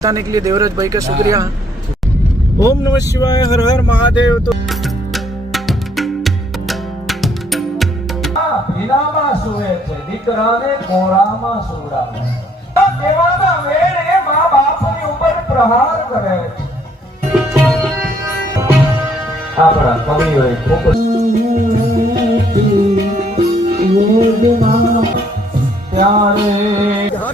बताने के लिए देवराज भाई का शुक्रिया ओम नमः शिवाय हर हर महादेव तो ભીનામાં સૂવે છે દીકરાને કોરામાં સુવડાવે દેવાના વેળે મા બાપની ઉપર પ્રહાર કરે છે આપણા કવિઓએ ખૂબ ત્યારે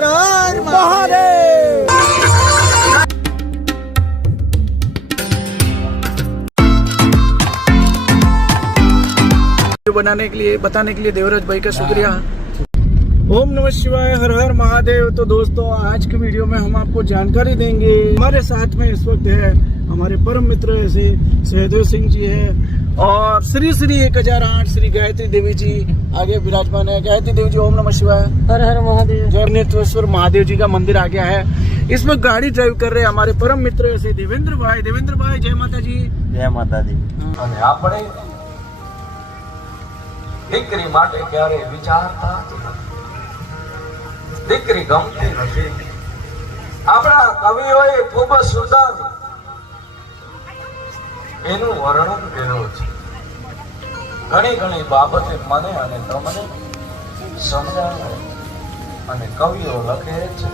बनाने के लिए बताने के लिए देवराज भाई का शुक्रिया। ओम नमः शिवाय हर हर महादेव। तो दोस्तों आज के वीडियो में हम आपको जानकारी देंगे। हमारे साथ में इस वक्त है हमारे परम मित्र ऐसे सहदेव सिंह जी है और श्री श्री एक हज़ार आठ श्री गायत्री देवी जी आगे विराजमान है। गायत्री देवी जी ओम नमः शिवाय। हर हर महादेव। जगनेश्वर महादेव जी का मंदिर आ गया है। इसमें गाड़ी ड्राइव कर रहे हमारे परम मित्र ऐसे देवेंद्र भाई। देवेंद्र भाई जय माता जी। जय माता जी आप बड़े દીકરી માટે ક્યારે વિચારતા દીકરી ગમતી નથી. આપણા કવિઓએ ખૂબ જ એનું વર્ણન કર્યું છે. ઘણી ઘણી બાબતે મને અને તમને સમજાવે અને કવિઓ લખે છે.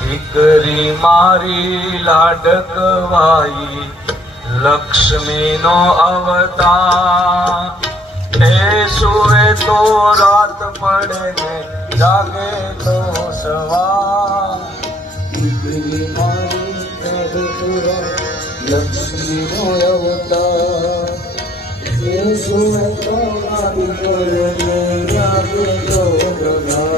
દીકરી મારી લાડકવાઈ લક્ષ્મીનો અવતાર. તે સુવે તો રાત પડે ને જાગે તો સવાર. લક્ષ્મી નો અવતાર. તે સુવે તો રાત પડે ને જાગે તો સવાર.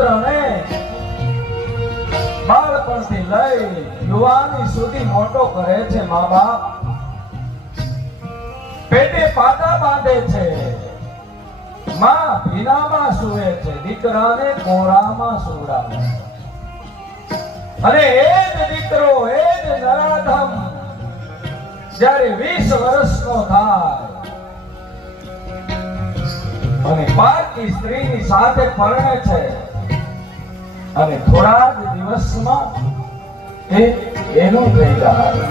પુત્રને બાળપણથી લઈ યુવાની સુધી મોટો કરે છે મા બાપ. પેટે પાટા બાંધે છે. માં ભીનામાં સુવે છે. દીકરાને કોરામાં સુવડાવે અને એ જ દીકરો, એ જ નરાધમ જ્યારે વીસ વર્ષનો થાય. અને પારકી સ્ત્રીની સાથે પરણે છે. અને થોડા જ દિવસમાં એ એનું થઈ જાય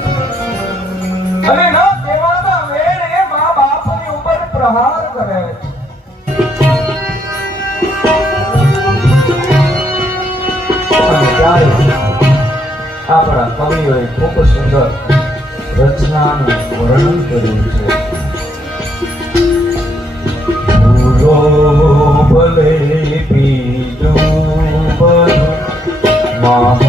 અને ન કહેવાના વેળે મા બાપની ઉપર પ્રહાર કરે. આપણા કવિઓએ ખૂબ સુંદર રચનાનું વર્ણન કર્યું છે. ભૂલો ભલે બધું મા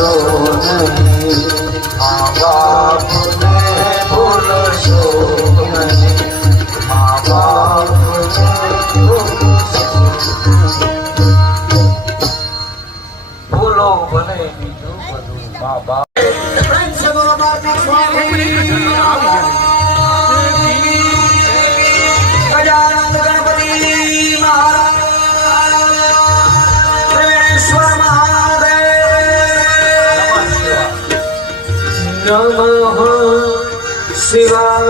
शिवा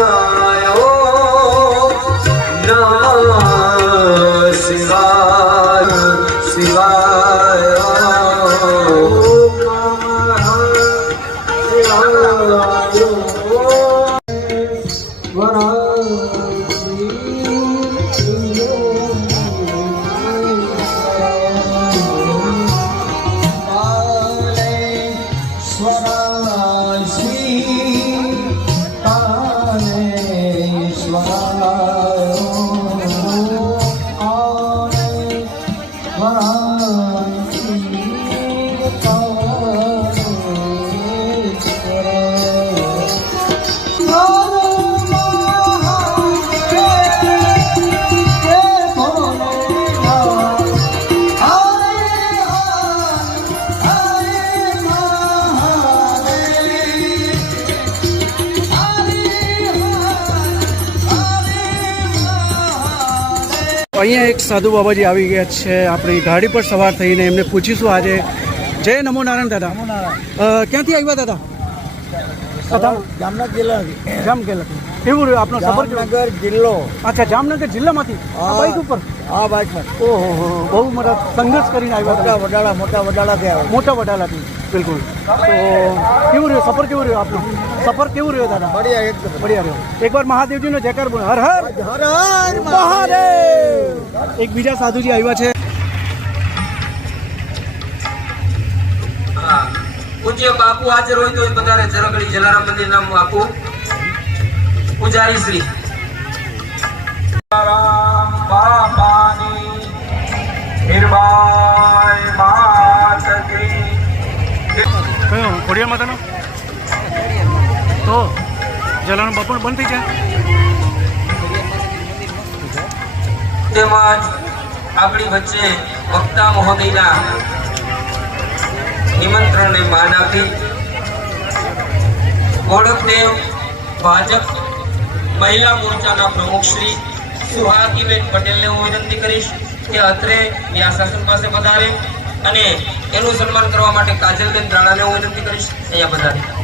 અહીંયા એક સાધુ બાબાજી આવી ગયા છે આપણી ગાડી પર સવાર થઈને એમને પૂછીશું આજે. જય નમો નારાયણ દાદા. ક્યાંથી આવ્યા દાદા? જામનગર જિલ્લા જામ ગયેલા કેવું રહ્યું આપનો જામનગર જિલ્લો. અચ્છા જામનગર જિલ્લામાંથી? આ હા. બાઈક ઉપર? આ ઓહો. બહુ મોટા સંઘર્ષ કરીને આવ્યા મોટા વડાળા મોટા વડાળાથી આવે મોટા વડાલાથી બિલકુલ. તો કેવું રહ્યું? સફર કેવું રહ્યું આપનું? સફર કેવું રહ્યો દાદા? બઢિયા એકદમ. બઢિયા રહ્યો. એકવાર મહાદેવજીનો જયકાર બોલ. હર હર હર હર મહાદેવ. એક બીજા સાધુજી આવ્યા છે. હા. પૂજ્ય બાપુ હાજર હોય તો પધારે. જરગડી જલારામ મંદિર નામ બાપુ પૂજારી શ્રી. રામ બાપાની ખોડિયાર માતાનો? તો જલારામ બાપુ બંધ થઈ જાય તેમજ આપણી વચ્ચે વક્તા મહોદયના નિમંત્રણને માન આપી ગોળકદેવ ભાજપ મહિલા મોરચાના પ્રમુખ શ્રી સુહાગીબેન પટેલને હું વિનંતી કરીશ કે અત્રે વ્યાસાસન પાસે પધારે. અને એનું સન્માન કરવા માટે કાજલબેન રાણાને હું વિનંતી કરીશ. અહીંયા પધારે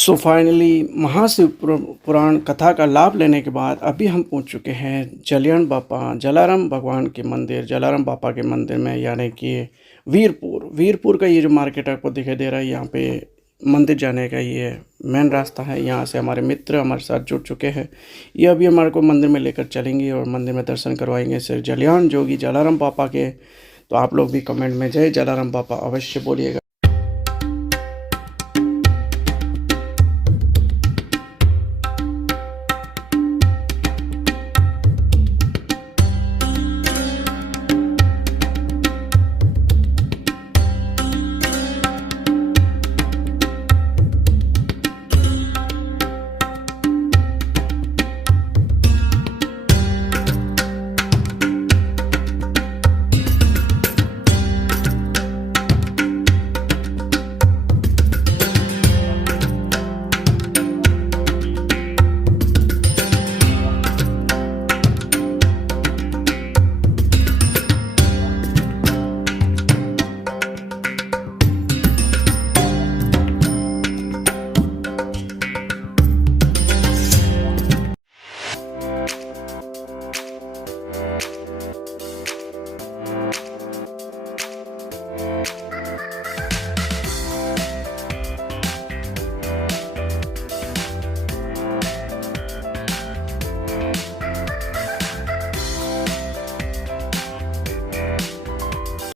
सो फाइनली महाशिव पुराण कथा का लाभ लेने के बाद अभी हम पहुँच चुके हैं जलियान बापा जलाराम भगवान के मंदिर जलाराम बापा के मंदिर में यानी कि वीरपुर वीरपुर का ये जो मार्केट आपको दिखाई दे रहा है यहाँ पे मंदिर जाने का ये मेन रास्ता है यहाँ से हमारे मित्र हमारे साथ जुड़ चुके हैं ये अभी हमारे को मंदिर में लेकर चलेंगे और मंदिर में दर्शन करवाएँगे सिर्फ़ जलियान जोगी जलाराम पापा के तो आप लोग भी कमेंट में जय जलाराम बापा अवश्य बोलिएगा